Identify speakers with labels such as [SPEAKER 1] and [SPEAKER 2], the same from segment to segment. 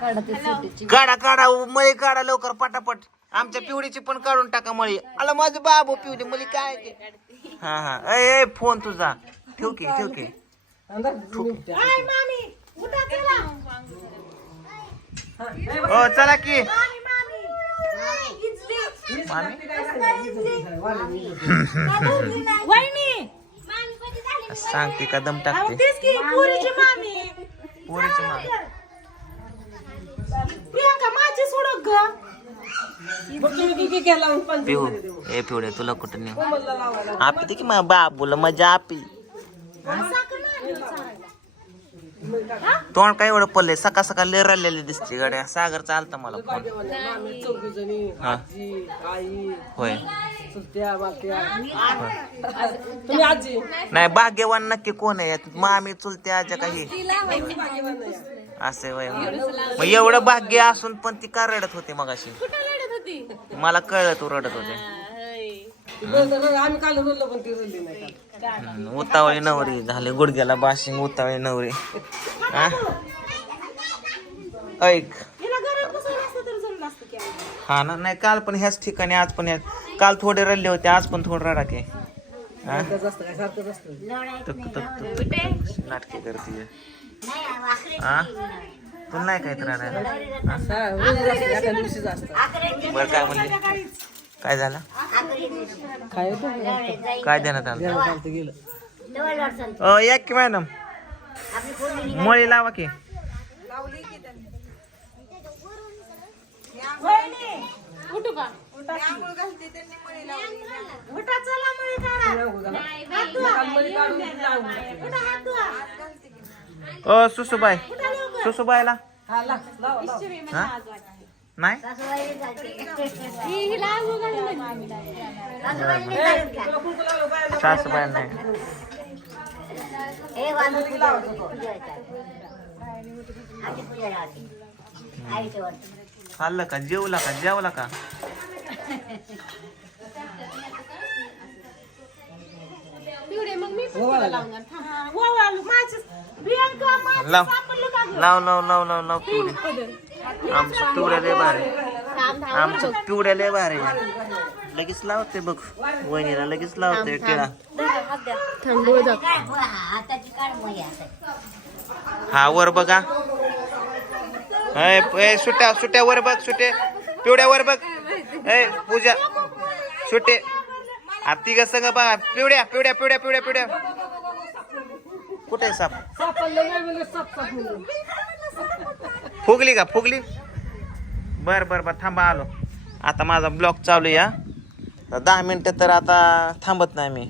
[SPEAKER 1] काढा काढा मळी काढा लवकर पटापट. आमच्या पिवडीची पण काढून टाका मळी. आला माझं बाबू पिवडी मळी काय ते? हा हा. ए ए, फोन तुझा. ठेव की ठेव की. हो चला की. सांगते का दम टाकते
[SPEAKER 2] पुरीची मामी
[SPEAKER 1] पोरीची मा
[SPEAKER 2] प्रियांका माझी सोडक ग.
[SPEAKER 1] पिहू ए पिवडे तुला कुठं नेऊ? आपी की माझ्या बाबूला मजा आपी. तोंड काय एवढं पडलंय? सकाळ सकाळ लय रडलेली दिसते गाड्या. सागर चालतं मला फोन. हा. होय.
[SPEAKER 2] तुम्ही आजी?
[SPEAKER 1] नाही भाग्यवान नक्की कोण आहे मामी चुलते आजा काही? असे वय मग एवढं भाग्य असून पण ती का रडत होती मगाशी? मला कळलं तू रडत होते.
[SPEAKER 2] आम्ही काल रोडलो पण ती रोडली नाही काल.
[SPEAKER 1] हम्म, उतावळी नवरी झाले गुडघ्याला बाशिंग उतावळी नवरी? ऐक. हा ना नाही काल पण ह्याच ठिकाणी आज पण काल थोडे रडले होते आज पण थोडं रडा के. हा?
[SPEAKER 2] असतं काय सारखंच असतं.
[SPEAKER 1] तुक तुक तुक नाटके करते हा? तुला नाही काय
[SPEAKER 2] हा, एका दिवशीच असतं
[SPEAKER 1] बरं काय म्हणले? काय झालं?
[SPEAKER 2] काय होतं?
[SPEAKER 1] काय देण्यात आलं? अ, या की मॅडम. मळी लावा की.
[SPEAKER 2] उठू का? उठा चला मळी काढा हात धुवा. उठा, हात धुवा.
[SPEAKER 1] अ सुसुबाई. सुसुबाईला. नाही? सासूबाई नाही. खाल्लं का? जेवला का? जेवला का?
[SPEAKER 2] मग मी
[SPEAKER 1] लाव.
[SPEAKER 2] गं?
[SPEAKER 1] लाव लाव लाव लाव लाव पिवडे आमचं पिवड्या लय भारी. आमचं पिवड्या लय भारी. लगेच लावते बघ. वहिनीला लगेच लावते टिळा हा वर बघा. सुट्या सुट्या वर बघ सुटे पिवड्या वर बघ. ए पूजा. सुटे आती का सगळं बघा. पिवड्या पिवड्या पिवड्या पिवड्या पिवड्या कुठे साप?
[SPEAKER 2] सापडलं नाही म्हणजे साप साप म्हणून.
[SPEAKER 1] फुगली का? फुगली? बर बर बर थांबा आलो. आता माझा ब्लॉक चालू या दहा मिनिटं तर आता थांबत नाही मी.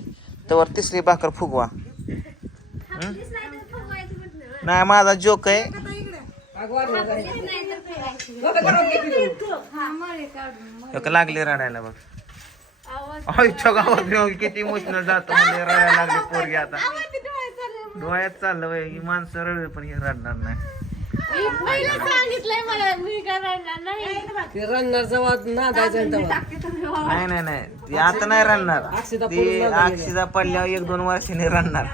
[SPEAKER 1] तर तिसरी भाकर फुगवा. हं? नाही माझा जोक आहे.
[SPEAKER 2] भगवान आहे.
[SPEAKER 1] एक लागली रडायला बघ. आईच्या गावात घेऊन किती इमोशनल जातो म्हणजे रडायला लागली पोरगी आता. डोळ्यात चाललं वय ही माणसं रडली पण हे रडणार नाही.
[SPEAKER 3] सांगितलंय मला मी करणार नाही.
[SPEAKER 2] ते रडणार जेव्हा नांदायचं तेव्हा.
[SPEAKER 1] नाही नाही नाही. ती आता नाही रडणार. ती अक्षिदा पडल्यावर एक दोन वर्षांनी रडणार.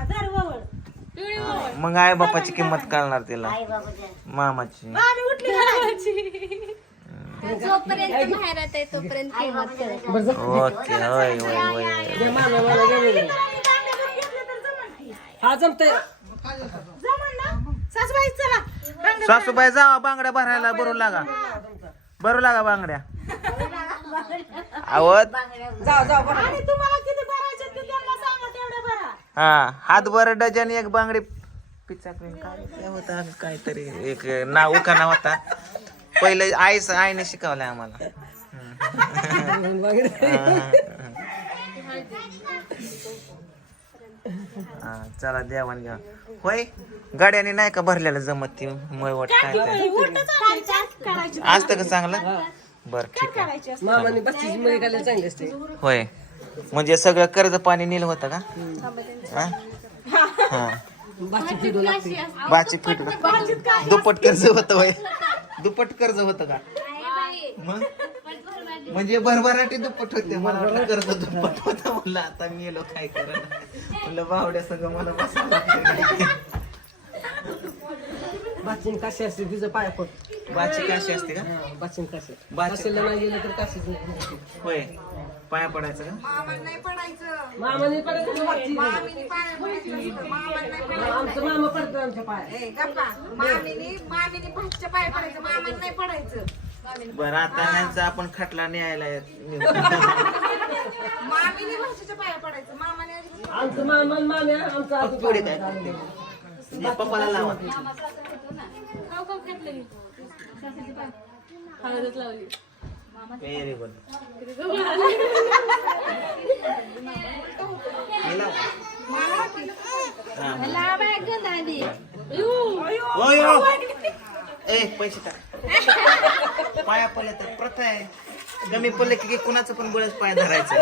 [SPEAKER 1] मग आई बापाची किंमत कळणार तिला. मामाची.
[SPEAKER 3] जोपर्यंत आहे तोपर्यंत किंमत.
[SPEAKER 1] ओके होय होय होय होय.
[SPEAKER 2] दे मामा मला जमलं. हा जमतंय.
[SPEAKER 3] सासूबाई चला.
[SPEAKER 1] सासूबाई जावा बांगड्या भरायला भरू लागा. भरू लागा बांगड्या. आवत
[SPEAKER 2] जा जा बघा. आणि तुम्हाला किती भरायचे ते त्यांना सांगा तेवढे भरा.
[SPEAKER 1] हा हातभर डझन एक बांगडी. पिझ्झा क्वीन काय होता काहीतरी एक नाव उखाणा होता. पहिले आईच आईने शिकवलंय आम्हाला. हा. चला देवान घ्या होय? गाड्याने नाही का भरलेलं जमत ती मळवट काय ते? असतं का चांगलं? बर ठीक आहे.
[SPEAKER 2] मामाने बस्तीची मळी घालायला चांगली असते.
[SPEAKER 1] होय. म्हणजे सगळं कर्ज पाणी नेलं होतं का? हा? हा.
[SPEAKER 2] बाची फिरू लागते.
[SPEAKER 1] बाची पीठ दुप्पट कर्ज होतं होय. दुप्पट कर्ज होतं का? मग? म्हणजे भरभराटी दुप्पट होते. मला वाटलं कर्ज दुप्पट होतं म्हणलं आता मी येलो काय करत म्हणलं बावड्या सगळं मला लागतं
[SPEAKER 2] बाची कशी असते? तिचं पाय फक्त
[SPEAKER 1] बाची काशी असते का?
[SPEAKER 4] बाचिन काशी. काशीला नाही गेलं तर काशीच नाही.
[SPEAKER 1] होय. पाया पडायचं का?
[SPEAKER 2] मामाने पडायचं.
[SPEAKER 4] मामाने पडायचं
[SPEAKER 2] मामीने पाया पडायचं नसतं. मामाने नाही पडायचं.
[SPEAKER 4] आमचं मामा पडतो आमच्या पाय.
[SPEAKER 2] ए, गप्पा. मामीने मामीने भाच्या पाया पडायचं. मामाने नाही पडायचं.
[SPEAKER 1] बरं आता ह्यांचा आपण खटला न्यायला येत-
[SPEAKER 2] मामीने भाषेच्या पाया पडायचं मामाने अजिबात
[SPEAKER 4] आमचं मामा आणि माम्या आमचं आजोबा.
[SPEAKER 1] पिवळे काय या पप्पाला लावा. व्हेरी गुड ए पैसे टाक. पाया पडले तर प्रथा आहे. कमी पडले की कुणाचं पण बळच पाय धरायचं.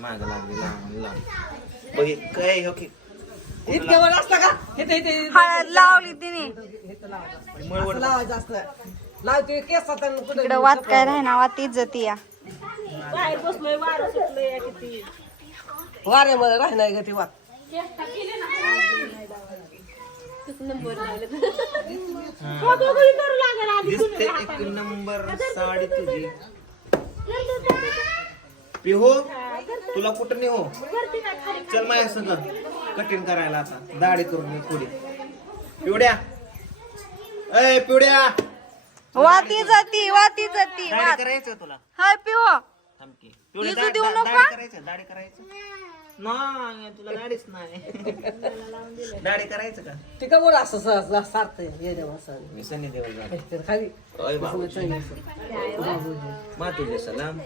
[SPEAKER 1] माग लागली लांब बघ काय हो की?
[SPEAKER 4] इतक्या वर असतं
[SPEAKER 3] लावली तिने.
[SPEAKER 4] लावायचं. लावते
[SPEAKER 3] इकडं वात काय राहणार वात इज्जती या.
[SPEAKER 4] वाऱ्यामध्ये राहणार का ती वात.
[SPEAKER 1] दिसते एक नंबर साडी तुझी. पिहो तुला कुठं नाही हो चल माझ्या संग. कठीण करायला आता. दाढी करून मी थोडी पिवड्या. अय पिवड्या.
[SPEAKER 3] वात इज्जती वात
[SPEAKER 1] दाढी
[SPEAKER 3] वात.
[SPEAKER 1] करायचं तुला.
[SPEAKER 3] हाय पिओ
[SPEAKER 1] थांबकी पिवड्या
[SPEAKER 3] इजू देऊ
[SPEAKER 1] दा-
[SPEAKER 3] नका?
[SPEAKER 1] दाढी करायचं दाढी करायचं. नाही. तुला दाढीच नाही. दाढी करायचं का?
[SPEAKER 4] ती का बरं असं सहज सारखं येण्या असं
[SPEAKER 1] मी सनी देवल झालो
[SPEAKER 4] तर खाली.
[SPEAKER 1] ओय बाबा. मा तुझे सलाम.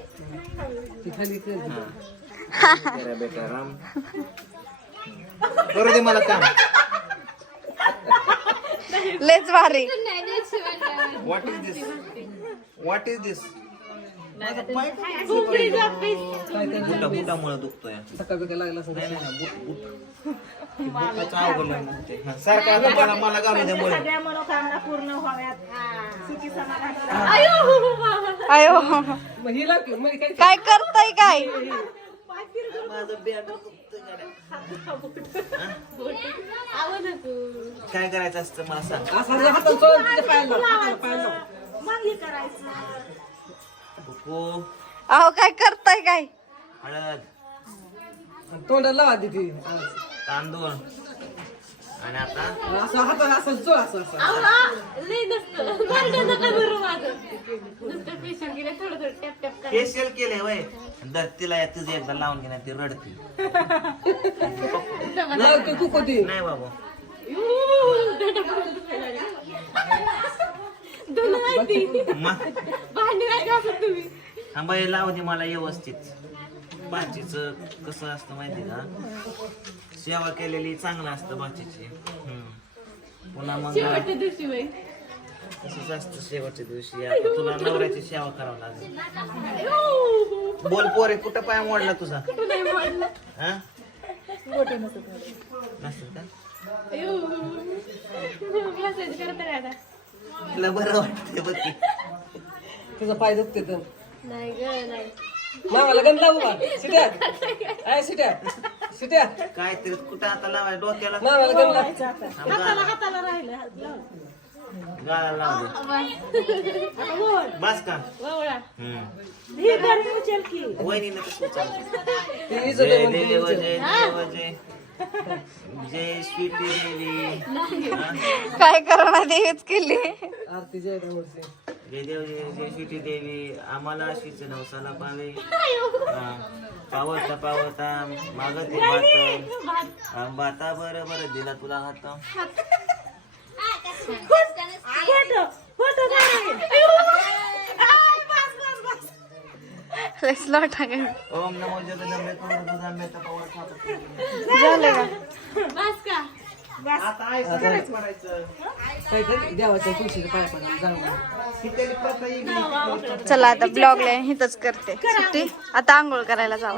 [SPEAKER 4] ती खाली कर.
[SPEAKER 1] हा. तेरा बेटा राम करू दे मला काम.
[SPEAKER 3] लेच भारी.
[SPEAKER 1] What is this what is this बुटा बुटामुळे दुखतोय?
[SPEAKER 4] सकाळ बिका लागला असं
[SPEAKER 1] नाही नाही नाही, बुट बुट. बुटाचं अवघडलं मग ते. हा, सारखं आता मला मला घालू दे मुळे
[SPEAKER 3] अयो
[SPEAKER 4] मग हिला की मग काय
[SPEAKER 3] काय करताय काय?
[SPEAKER 1] माझं बॅग दुखतंय गाड्या. काय करायचं असतं मला सांग.
[SPEAKER 4] असं हातात सोडून तिच्या पायाला लाव, हाताला पायाला लाव.
[SPEAKER 3] अहो काय करताय काय?
[SPEAKER 1] हळद.
[SPEAKER 4] तोंडाला लावा तिथे
[SPEAKER 1] तांदूळ. आणि आता?
[SPEAKER 4] असं हाताला असं असं असं
[SPEAKER 1] फेशियल केले वय. दर तिला तुझे एकदा लावून घेणार ती रडती.
[SPEAKER 4] लावते कुकू ती.
[SPEAKER 1] नाही बाबा. मग? हा बाई लावू दे मला व्यवस्थित. भाचीचं कसं असतं माहिती का? सेवा केलेली चांगलं असतं भाचीची हम्म. पुन्हा मग तसंच असतं शेवटच्या दिवशी. आता तुला नवऱ्याची सेवा करावं लागेल. बोल पोरे कुठं पाय मोडला तुझा? हा? नसेल का? तुला बरं वाटते बघ.
[SPEAKER 4] तुझा पाय दुखते तर.
[SPEAKER 3] नाही ग नाही.
[SPEAKER 4] मामाला गंध लावू का? सिट्या आहे सिट्या सिट्या
[SPEAKER 1] काय तरी कुठं आता लावाय डोक्याला.
[SPEAKER 4] मामाला गंध लाव.
[SPEAKER 1] गाळा लावू. दे. बस का? हम्म. वहिनीनं कसं चालतं
[SPEAKER 4] ती इज्जत
[SPEAKER 1] जय
[SPEAKER 4] आहे म्हणते,
[SPEAKER 1] देव
[SPEAKER 4] इज्जत.
[SPEAKER 1] जय देव जय. जय स्वीटी देवी हा?
[SPEAKER 3] काय करणार देवीच केली?
[SPEAKER 4] आरती जय.
[SPEAKER 1] जय देव देवी आम्हाला अशीच नवसाला पावे पावता पावता मागते भात. भाता बर बर दिला तुला हात. ओम नमो जगदंबे कवरदुदांबे तपावर खातो.
[SPEAKER 3] झालं का?
[SPEAKER 1] आता करायचं.
[SPEAKER 4] देवाच्या पाया
[SPEAKER 3] चला आता ब्लॉग लाईन हिथच करते सुट्टी? आता आंघोळ करायला जावं